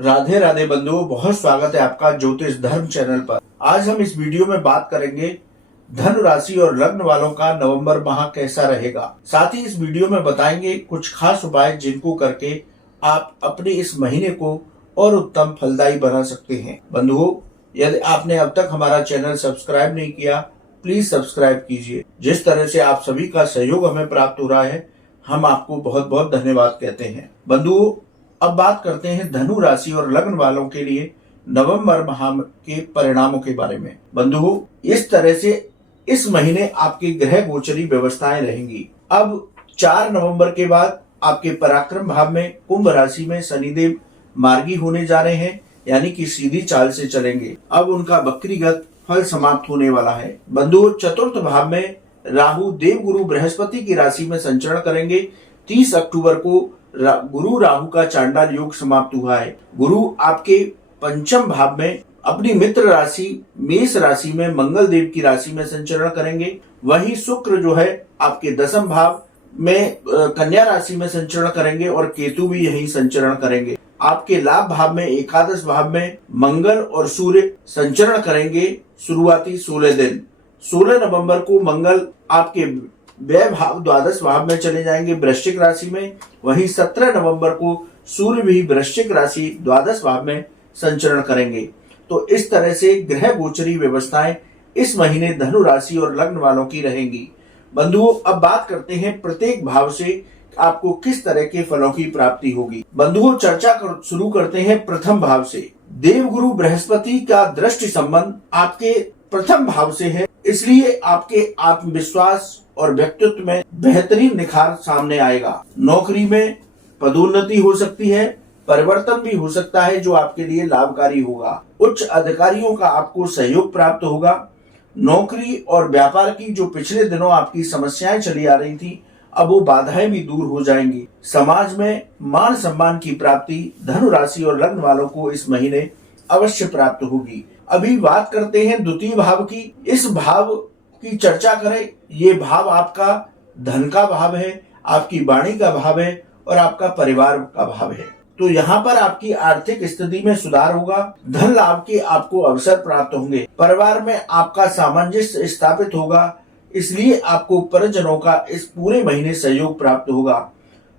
राधे राधे बंधुओं, बहुत स्वागत है आपका ज्योतिष धर्म चैनल पर। आज हम इस वीडियो में बात करेंगे धनु राशि और लग्न वालों का नवंबर माह कैसा रहेगा। साथ ही इस वीडियो में बताएंगे कुछ खास उपाय जिनको करके आप अपने इस महीने को और उत्तम फलदायी बना सकते हैं। बंधुओं, यदि आपने अब तक हमारा चैनल सब्सक्राइब नहीं किया, प्लीज सब्सक्राइब कीजिए। जिस तरह से आप सभी का सहयोग हमें प्राप्त हो रहा है, हम आपको बहुत बहुत धन्यवाद कहते हैं। बंधुओं, अब बात करते हैं धनु राशि और लग्न वालों के लिए नवंबर माह के परिणामों के बारे में। बंधुओं, इस तरह से इस महीने आपकी ग्रह गोचरी व्यवस्थाएं रहेंगी। अब 4 नवंबर के बाद आपके पराक्रम भाव में कुंभ राशि में शनिदेव मार्गी होने जा रहे हैं, यानी कि सीधी चाल से चलेंगे। अब उनका वक्रीगत फल समाप्त होने वाला है। बंधुओं, चतुर्थ भाव में राहु देवगुरु बृहस्पति की राशि में संचरण करेंगे। 30 अक्टूबर को गुरु राहु का चांडाल योग समाप्त हुआ है। गुरु आपके पंचम भाव में अपनी मित्र राशि मेष राशि में मंगल देव की राशि में संचरण करेंगे। वहीं शुक्र जो है आपके दसम भाव में कन्या राशि में संचरण करेंगे और केतु भी यही संचरण करेंगे। आपके लाभ भाव में एकादश भाव में मंगल और सूर्य संचरण करेंगे। शुरुआती 16 दिन 16 नवंबर को मंगल आपके व्यय भाव द्वादश भाव में चले जाएंगे वृश्चिक राशि में। वहीं 17 नवंबर को सूर्य भी वृश्चिक राशि द्वादश भाव में संचरण करेंगे। तो इस तरह से ग्रह गोचरी व्यवस्थाएं इस महीने धनु राशि और लग्न वालों की रहेंगी। बंधुओं, अब बात करते हैं प्रत्येक भाव से आपको किस तरह के फलों की प्राप्ति होगी। बंधुओं, चर्चा शुरू करते हैं प्रथम भाव से। देवगुरु बृहस्पति का दृष्टि संबंध आपके प्रथम भाव से है, इसलिए आपके आत्मविश्वास और व्यक्तित्व में बेहतरीन निखार सामने आएगा। नौकरी में पदोन्नति हो सकती है, परिवर्तन भी हो सकता है जो आपके लिए लाभकारी होगा। उच्च अधिकारियों का आपको सहयोग प्राप्त होगा। नौकरी और व्यापार की जो पिछले दिनों आपकी समस्याएं चली आ रही थी, अब वो बाधाएं भी दूर हो जाएंगी। समाज में मान सम्मान की प्राप्ति धनु राशि और लग्न वालों को इस महीने अवश्य प्राप्त होगी। अभी बात करते हैं द्वितीय भाव की। इस भाव की चर्चा करें, ये भाव आपका धन का भाव है, आपकी वाणी का भाव है और आपका परिवार का भाव है। तो यहाँ पर आपकी आर्थिक स्थिति में सुधार होगा। धन लाभ के आपको अवसर प्राप्त होंगे। परिवार में आपका सामंजस्य स्थापित होगा, इसलिए आपको परिजनों का इस पूरे महीने सहयोग प्राप्त होगा।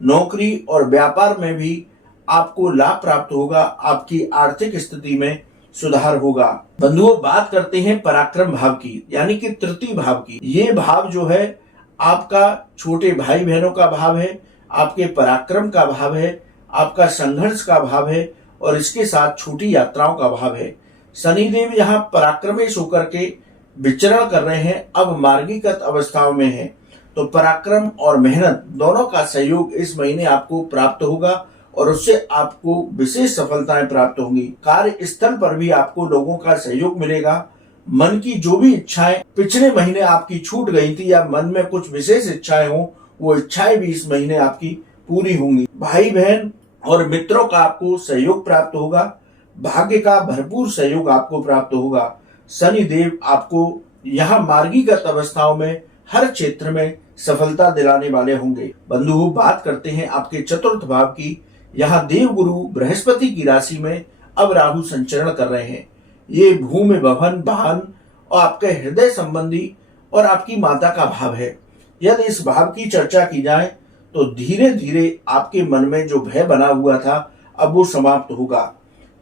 नौकरी और व्यापार में भी आपको लाभ प्राप्त होगा। आपकी आर्थिक स्थिति में सुधार होगा। बंधुओं, बात करते हैं पराक्रम भाव की, यानी कि तृतीय भाव की। ये भाव जो है आपका छोटे भाई बहनों का भाव है, आपके पराक्रम का भाव है, आपका संघर्ष का भाव है और इसके साथ छोटी यात्राओं का भाव है। शनिदेव यहाँ पराक्रमेश होकर के विचरण कर रहे हैं, अब मार्गीगत अवस्थाओं में है। तो पराक्रम और मेहनत दोनों का सहयोग इस महीने आपको प्राप्त होगा और उससे आपको विशेष सफलताएं प्राप्त होंगी। कार्य स्थल पर भी आपको लोगों का सहयोग मिलेगा। मन की जो भी इच्छाएं पिछले महीने आपकी छूट गई थी या मन में कुछ विशेष इच्छाएं हो, वो इच्छाएं भी इस महीने आपकी पूरी होंगी। भाई बहन और मित्रों का आपको सहयोग प्राप्त होगा। भाग्य का भरपूर सहयोग आपको प्राप्त होगा। शनि देव आपको यहाँ मार्गीगत अवस्थाओं में हर क्षेत्र में सफलता दिलाने वाले होंगे। बंधुओं, बात करते हैं आपके चतुर्थ भाव की। यहाँ देवगुरु बृहस्पति की राशि में अब राहु संचरण कर रहे हैं। ये भूमि भवन वाहन और आपके हृदय संबंधी और आपकी माता का भाव है। यदि इस भाव की चर्चा की जाए तो धीरे धीरे आपके मन में जो भय बना हुआ था, अब वो समाप्त होगा।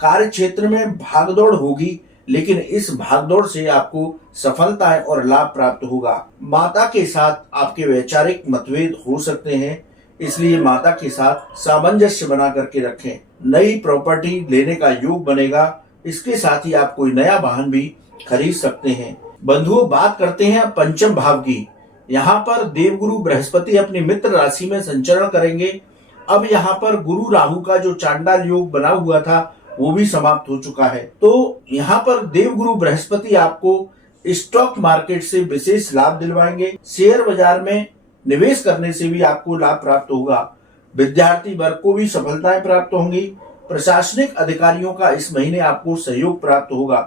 कार्य क्षेत्र में भागदौड़ होगी, लेकिन इस भागदौड़ से आपको सफलताएं और लाभ प्राप्त होगा। माता के साथ आपके वैचारिक मतभेद हो सकते हैं, इसलिए माता के साथ सामंजस्य बना करके रखें। नई प्रॉपर्टी लेने का योग बनेगा। इसके साथ ही आप कोई नया वाहन भी खरीद सकते हैं। बंधुओं, बात करते हैं पंचम भाव की। यहाँ पर देवगुरु बृहस्पति अपनी मित्र राशि में संचरण करेंगे। अब यहाँ पर गुरु राहु का जो चांडाल योग बना हुआ था, वो भी समाप्त हो चुका है। तो यहाँ पर देवगुरु बृहस्पति आपको स्टॉक मार्केट से विशेष लाभ दिलवाएंगे। शेयर बाजार में निवेश करने से भी आपको लाभ प्राप्त होगा। विद्यार्थी वर्ग को भी सफलताएं प्राप्त होंगी। प्रशासनिक अधिकारियों का इस महीने आपको सहयोग प्राप्त होगा।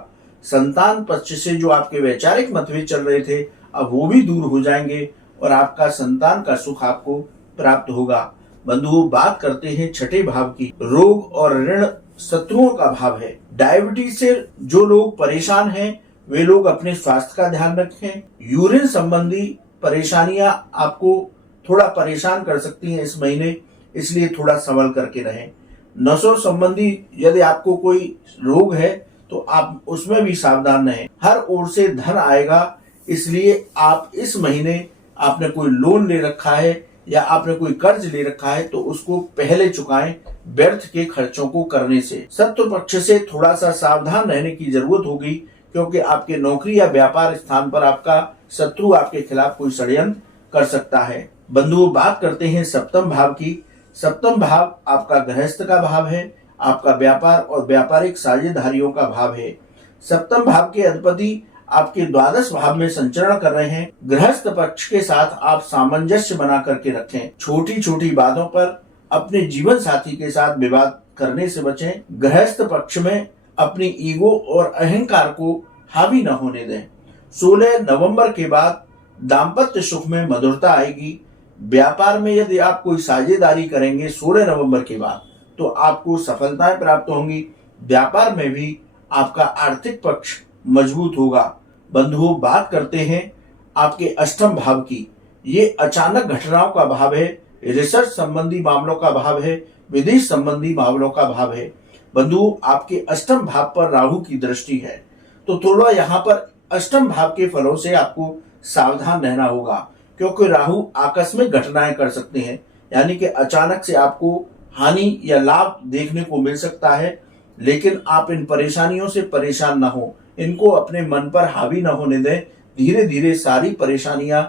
संतान पक्ष से जो आपके वैचारिक मतभेद चल रहे थे, अब वो भी दूर हो जाएंगे और आपका संतान का सुख आपको प्राप्त होगा। बंधुओं, बात करते हैं छठे भाव की। रोग और ऋण शत्रुओं का भाव है। डायबिटीज से जो लोग परेशान हैं वे लोग अपने स्वास्थ्य का ध्यान रखें। यूरिन संबंधी परेशानियां आपको थोड़ा परेशान कर सकती हैं इस महीने, इसलिए थोड़ा संभल करके रहें। नसों संबंधी यदि आपको कोई रोग है तो आप उसमें भी सावधान रहें। हर ओर से धन आएगा, इसलिए आप इस महीने आपने कोई लोन ले रखा है या आपने कोई कर्ज ले रखा है तो उसको पहले चुकाएं, व्यर्थ के खर्चों को करने से। शत्रु पक्ष से थोड़ा सा सावधान रहने की जरूरत होगी, क्योंकि आपके नौकरी या व्यापार स्थान पर आपका शत्रु आपके खिलाफ कोई षड्यंत्र कर सकता है। बंधुओं, बात करते हैं सप्तम भाव की। सप्तम भाव आपका गृहस्थ का भाव है, आपका व्यापार और व्यापारिक साझेदारियों का भाव है। सप्तम भाव के अधिपति आपके द्वादश भाव में संचरण कर रहे हैं। गृहस्थ पक्ष के साथ आप सामंजस्य बना करके रखें। छोटी छोटी बातों पर अपने जीवन साथी के साथ विवाद करने से बचें। गृहस्थ पक्ष में अपनी ईगो और अहंकार को हावी न होने दें। 16 नवंबर के बाद दाम्पत्य सुख में मधुरता आएगी। व्यापार में यदि आप कोई साझेदारी करेंगे 16 नवंबर के बाद तो आपको सफलताएं प्राप्त होंगी। व्यापार में भी आपका आर्थिक पक्ष मजबूत होगा। बंधुओं, बात करते हैं आपके अष्टम भाव की। ये अचानक घटनाओं का भाव है, रिसर्च संबंधी मामलों का भाव है, विदेश संबंधी मामलों का भाव है। बंधुओं, आपके अष्टम भाव पर राहु की दृष्टि है, तो थोड़ा यहाँ पर अष्टम भाव के फलों से आपको सावधान रहना होगा, क्योंकि राहु आकस्मिक घटनाएं कर सकते हैं, यानी कि अचानक से आपको हानि या लाभ देखने को मिल सकता है। लेकिन आप इन परेशानियों से परेशान न हो, इनको अपने मन पर हावी न होने दें। धीरे धीरे सारी परेशानियां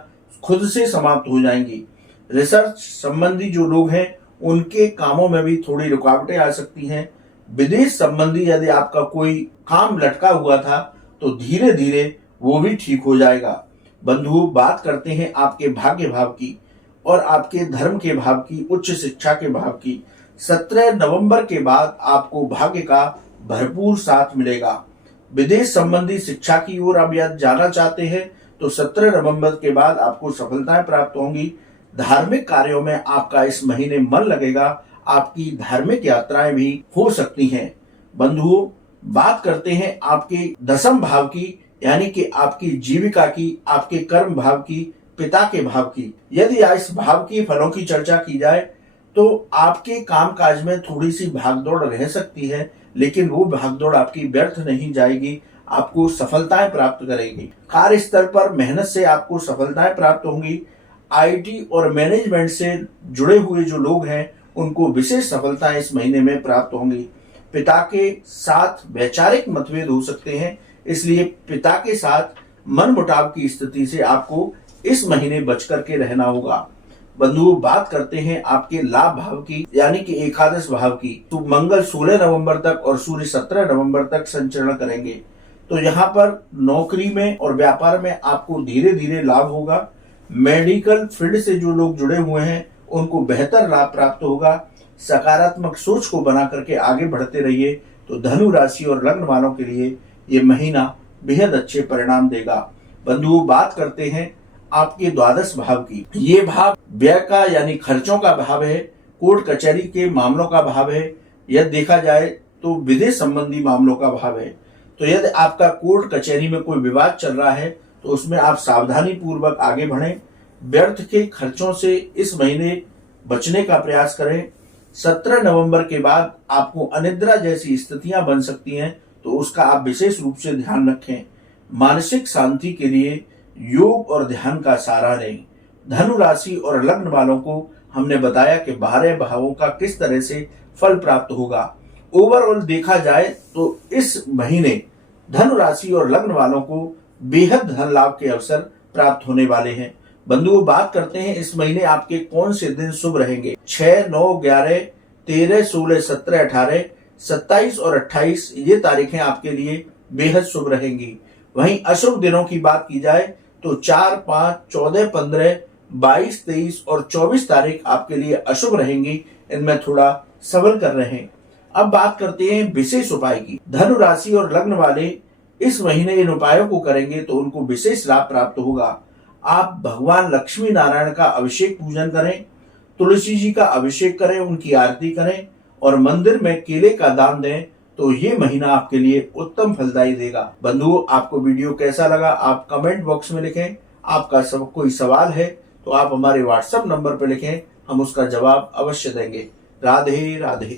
खुद से समाप्त हो जाएंगी। रिसर्च संबंधी जो लोग हैं उनके कामों में भी थोड़ी रुकावटें आ सकती हैं। विदेश संबंधी यदि आपका कोई काम लटका हुआ था तो धीरे धीरे वो भी ठीक हो जाएगा। बंधुओं, बात करते हैं आपके भाग्य भाव की और आपके धर्म के भाव की, उच्च शिक्षा के भाव की। 17 नवंबर के बाद आपको भाग्य का भरपूर साथ मिलेगा। विदेश संबंधी शिक्षा की ओर आप यदि जाना चाहते हैं तो 17 नवंबर के बाद आपको सफलताएं प्राप्त होंगी। धार्मिक कार्यों में आपका इस महीने मन लगेगा। आपकी धार्मिक यात्राएं भी हो सकती हैं। बंधुओं, बात करते हैं आपके दशम भाव की, यानी कि आपकी जीविका की, आपके कर्म भाव की, पिता के भाव की। यदि इस भाव की फलों की चर्चा की जाए तो आपके कामकाज में थोड़ी सी भागदौड़ रह सकती है, लेकिन वो भागदौड़ आपकी व्यर्थ नहीं जाएगी, आपको सफलताएं प्राप्त करेगी। कार्यस्थल पर मेहनत से आपको सफलताएं प्राप्त होंगी। आईटी और मैनेजमेंट से जुड़े हुए जो लोग हैं उनको विशेष सफलताएं इस महीने में प्राप्त होंगी। पिता के साथ वैचारिक मतभेद हो सकते हैं, इसलिए पिता के साथ मनमुटाव की स्थिति से आपको इस महीने बच करके रहना होगा। बंधुओं, बात करते हैं आपके लाभ भाव की, यानी कि एकादश भाव की। तो मंगल 16 नवंबर तक और सूर्य 17 नवंबर तक संचरण करेंगे, तो यहाँ पर नौकरी में और व्यापार में आपको धीरे धीरे लाभ होगा। मेडिकल फील्ड से जो लोग जुड़े हुए हैं उनको बेहतर लाभ प्राप्त होगा। सकारात्मक सोच को बना करके आगे बढ़ते रहिए, तो धनु राशि और लग्न वालों के लिए ये महीना बेहद अच्छे परिणाम देगा। बंधुओं, बात करते हैं आपके द्वादश भाव की। ये भाव व्यय का यानी खर्चों का भाव है, कोर्ट कचहरी के मामलों का भाव है। यदि देखा जाए तो विदेश संबंधी मामलों का भाव है। तो यदि आपका कोर्ट कचहरी में कोई विवाद चल रहा है तो उसमें आप सावधानी पूर्वक आगे बढ़ें। व्यर्थ के खर्चों से इस महीने बचने का प्रयास करें। 17 नवंबर के बाद आपको अनिद्रा जैसी स्थितियां बन सकती हैं, तो उसका आप विशेष रूप से ध्यान रखें। मानसिक शांति के लिए योग और ध्यान का सहारा लें। धनु राशि और लग्न वालों को हमने बताया कि 12 भावों का किस तरह से फल प्राप्त होगा। ओवरऑल देखा जाए तो इस महीने धनु राशि और लग्न वालों को बेहद धन लाभ के अवसर प्राप्त होने वाले हैं। बंधुओं, बात करते हैं इस महीने आपके कौन से दिन शुभ रहेंगे। 6, 9, 11, 13, 16, 17, 18, 27 और 28 ये तारीखें आपके लिए बेहद शुभ रहेंगी। वहीं अशुभ दिनों की बात की जाए तो 4, 5, 14, 15, 22, 23 और 24 तारीख आपके लिए अशुभ रहेंगी। इनमें थोड़ा संभल कर रहें। अब बात करते हैं विशेष उपाय की। धनु राशि और लग्न वाले इस महीने इन उपायों को करेंगे तो उनको विशेष लाभ प्राप्त होगा। आप भगवान लक्ष्मी नारायण का अभिषेक पूजन करें, तुलसी जी का अभिषेक करें, उनकी आरती करें और मंदिर में केले का दान दें तो ये महीना आपके लिए उत्तम फलदायी देगा। बंधुओं, आपको वीडियो कैसा लगा आप कमेंट बॉक्स में लिखें। आपका सब कोई सवाल है तो आप हमारे व्हाट्सएप नंबर पर लिखें, हम उसका जवाब अवश्य देंगे। राधे राधे।